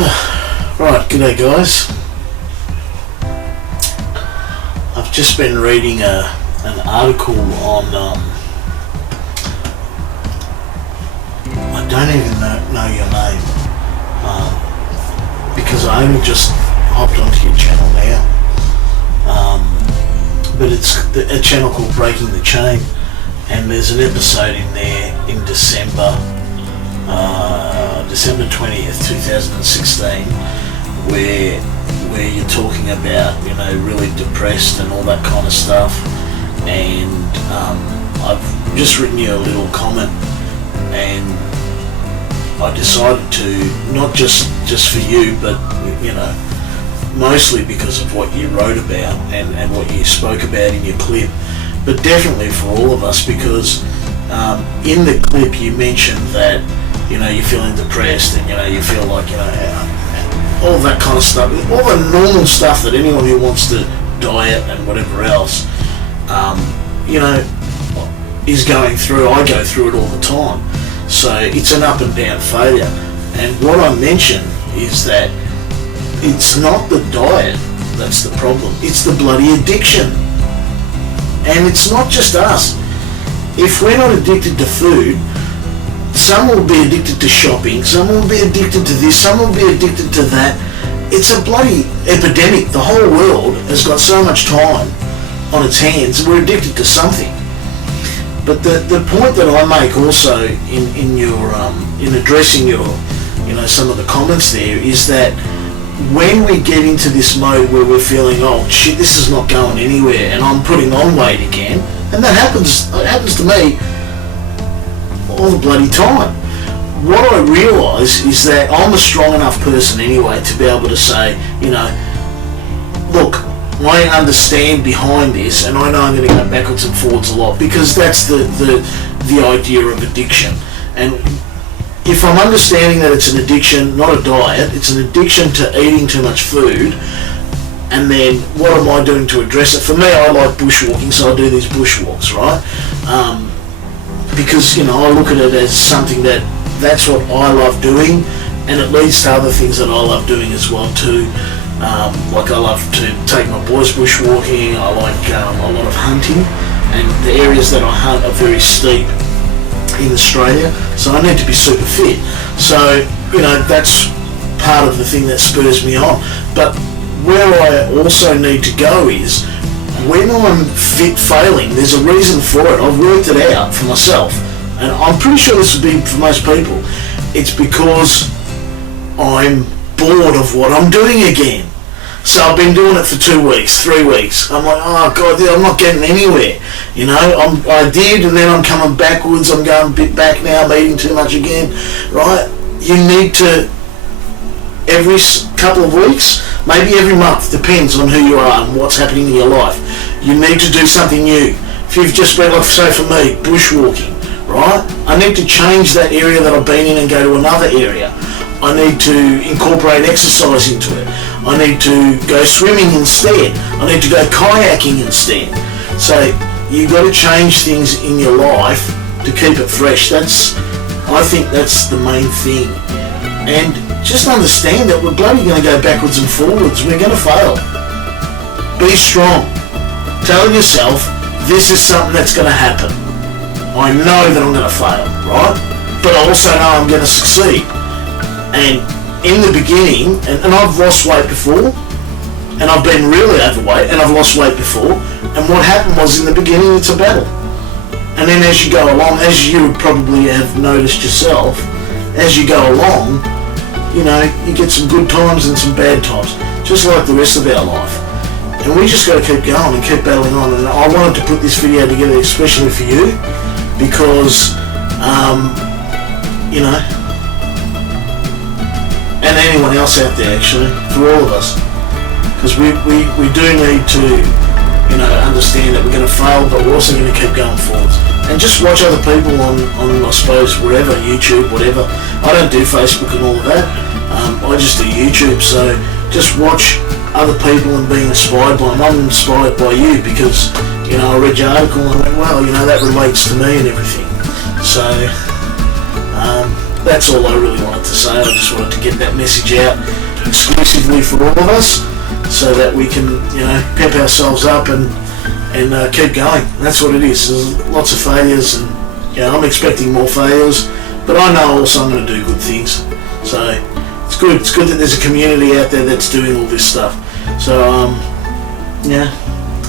Right, g'day guys. I've just been reading an article on, I don't even know your name, because I only just hopped onto your channel now, but it's a channel called Breaking the Chain, and there's an episode in there in December 20th, 2016, where you're talking about, really depressed and all that kind of stuff, and I've just written you a little comment, and I decided to, not just for you, but mostly because of what you wrote about and what you spoke about in your clip, but definitely for all of us, because in the clip you mentioned that you're feeling depressed, and you feel like all that kind of stuff, all the normal stuff that anyone who wants to diet and whatever else is going through. I go through it all the time, so it's an up and down failure. And what I mention is that it's not the diet that's the problem, it's the bloody addiction. And it's not just us. If we're not addicted to food, some will be addicted to shopping, some will be addicted to this, some will be addicted to that. It's a bloody epidemic. The whole world has got so much time on its hands, we're addicted to something. But the point that I make also in your in addressing your some of the comments there is that when we get into this mode where we're feeling, oh shit, this is not going anywhere, and I'm putting on weight again, and that happens to me all the bloody time. What I realise is that I'm a strong enough person anyway to be able to say, look, I understand behind this, and I know I'm going to go backwards and forwards a lot, because that's the idea of addiction. And if I'm understanding that it's an addiction, not a diet, it's an addiction to eating too much food, and then what am I doing to address it? For me, I like bushwalking, so I do these bushwalks, right? Because I look at it as something that's what I love doing, and it leads to other things that I love doing as well too. Like I love to take my boys bushwalking. I like a lot of hunting, and the areas that I hunt are very steep in Australia, so I need to be super fit. So that's part of the thing that spurs me on. But where I also need to go is, when I'm failing, there's a reason for it. I've worked it out for myself, and I'm pretty sure this would be for most people. It's because I'm bored of what I'm doing again. So I've been doing it for 2 weeks, 3 weeks. I'm like, oh God, I'm not getting anywhere. I did, and then I'm coming backwards. I'm going a bit back now. I'm eating too much again, right? You need to, every couple of weeks, maybe every month, depends on who you are and what's happening in your life. You need to do something new. If you've just been, like say for me, bushwalking, right? I need to change that area that I've been in and go to another area. I need to incorporate exercise into it. I need to go swimming instead. I need to go kayaking instead. So you've got to change things in your life to keep it fresh. I think that's the main thing. And just understand that we're bloody going to go backwards and forwards. We're going to fail. Be strong. Tell yourself, this is something that's going to happen. I know that I'm going to fail, right? But I also know I'm going to succeed. And in the beginning, and I've lost weight before, and I've been really overweight, and I've lost weight before, and what happened was, in the beginning, it's a battle. And then as you go along, as you would probably have noticed yourself, as you go along, you get some good times and some bad times, just like the rest of our life. And we just got to keep going and keep battling on. And I wanted to put this video together especially for you, because, and anyone else out there, actually, for all of us, because we do need to, understand that we're going to fail, but we're also going to keep going forwards. And just watch other people on I suppose, wherever, YouTube, whatever. I don't do Facebook and all of that. I just do YouTube, so just watch other people and be inspired by them. I'm inspired by you because, I read your article and I went, well, that relates to me and everything. So, that's all I really wanted to say. I just wanted to get that message out exclusively for all of us, so that we can, pep ourselves up and keep going. And that's what it is. There's lots of failures, and I'm expecting more failures, but I know also I'm going to do good things. So it's good. It's good that there's a community out there that's doing all this stuff. So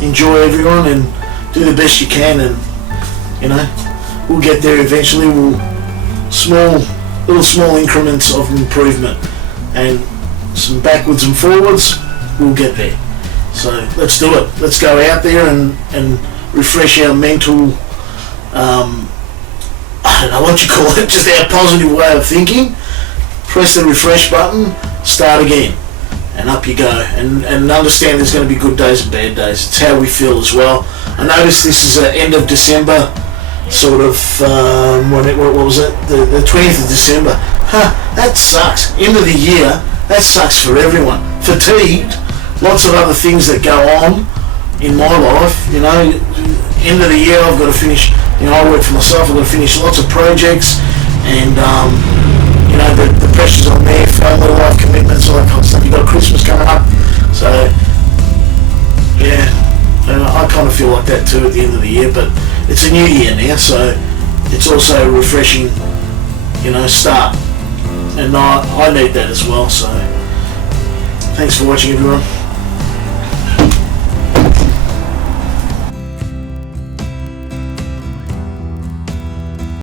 enjoy everyone and do the best you can, and we'll get there eventually. Little small increments of improvement, and some backwards and forwards, we'll get there. So let's do it. Let's go out there and refresh our mental, I don't know what you call it, just our positive way of thinking. Press the refresh button, start again, and up you go. And understand there's going to be good days and bad days. It's how we feel as well. I noticed this is the end of December, sort of, what was it? The 20th of December. That sucks. End of the year, that sucks for everyone. Fatigued, lots of other things that go on in my life, end of the year I've got to finish, I work for myself, I've got to finish lots of projects, and the pressures on there, family life commitments, all that kind of stuff. You've got Christmas coming up, so and I kind of feel like that too at the end of the year, but it's a new year now, so it's also a refreshing, start, and I need that as well. So thanks for watching, everyone.